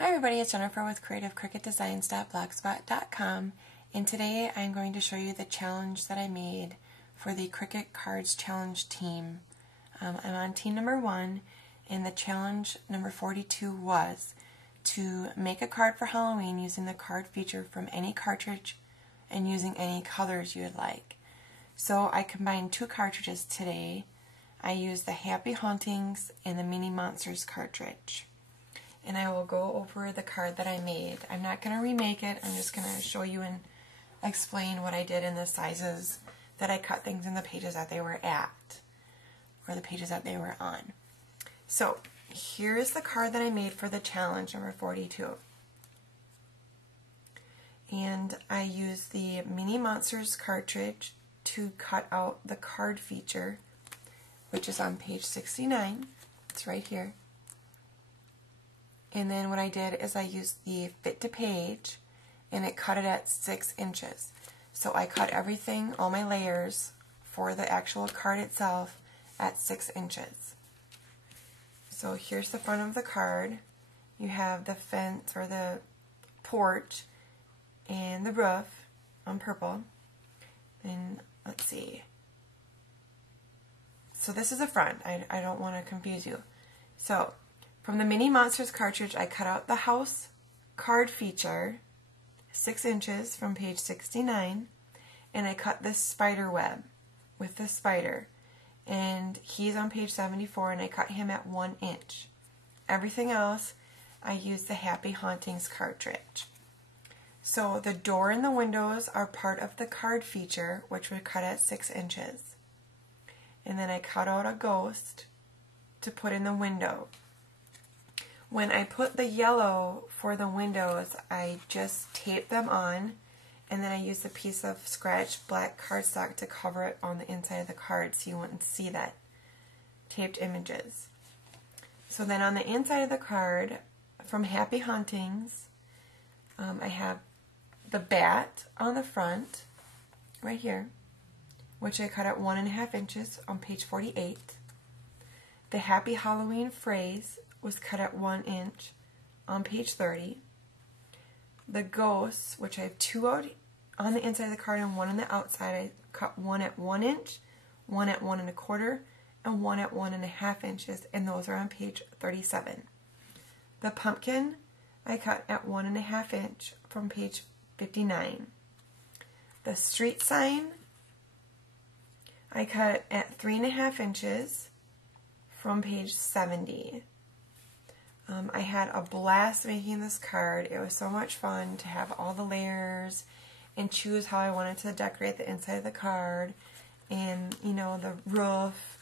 Hi everybody, it's Jennifer with creativecricketdesigns.blogspot.com, and today I'm going to show you the challenge that I made for the Cricut Cardz challenge team. I'm on team number 1, and the challenge number 42 was to make a card for Halloween using the card feature from any cartridge and using any colors you would like. So I combined two cartridges today. I used the Happy Hauntings and the Mini Monsters cartridge. And I will go over the card that I made. I'm not going to remake it. I'm just going to show you and explain what I did in the sizes that I cut things in the pages that they were at, or the pages that they were on. So here is the card that I made for the challenge number 42. And I used the Mini Monsters cartridge to cut out the card feature, which is on page 69. It's right here. And then what I did is I used the fit to page, and it cut it at 6 inches. So I cut everything, all my layers, for the actual card itself at 6 inches. So here's the front of the card. You have the fence, or the porch, and the roof on purple. And let's see. So this is the front. I don't want to confuse you. So from the Mini Monsters cartridge, I cut out the house card feature, 6 inches from page 69, and I cut this spider web with the spider. And he's on page 74, and I cut him at 1 inch. Everything else, I used the Happy Hauntings cartridge. So the door and the windows are part of the card feature, which would cut at 6 inches. And then I cut out a ghost to put in the window. When I put the yellow for the windows, I just taped them on, and then I used a piece of scratched black cardstock to cover it on the inside of the card so you wouldn't see that taped images. So then on the inside of the card, from Happy Hauntings, I have the bat on the front, right here, which I cut at 1.5 inches on page 48. The Happy Halloween phrase was cut at 1 inch on page 30. The ghosts, which I have 2 out on the inside of the card and 1 on the outside, I cut 1 at 1 inch, 1 at 1 1/4, and 1 at 1.5 inches, and those are on page 37. The pumpkin, I cut at 1.5 inch from page 59. The street sign, I cut at 3.5 inches from page 70. I had a blast making this card. It was so much fun to have all the layers and choose how I wanted to decorate the inside of the card, and, you know, the roof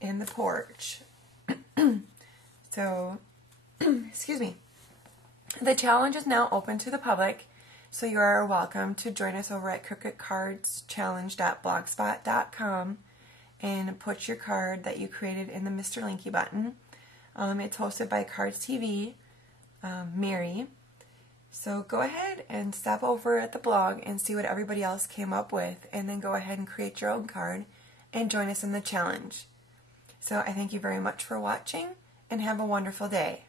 and the porch. So, excuse me. The challenge is now open to the public, so you are welcome to join us over at cricutcardzchallenge.blogspot.com and put your card that you created in the Mr. Linky button. It's hosted by Cardz TV, Mary. So go ahead and stop over at the blog and see what everybody else came up with, and then go ahead and create your own card and join us in the challenge. So I thank you very much for watching, and have a wonderful day.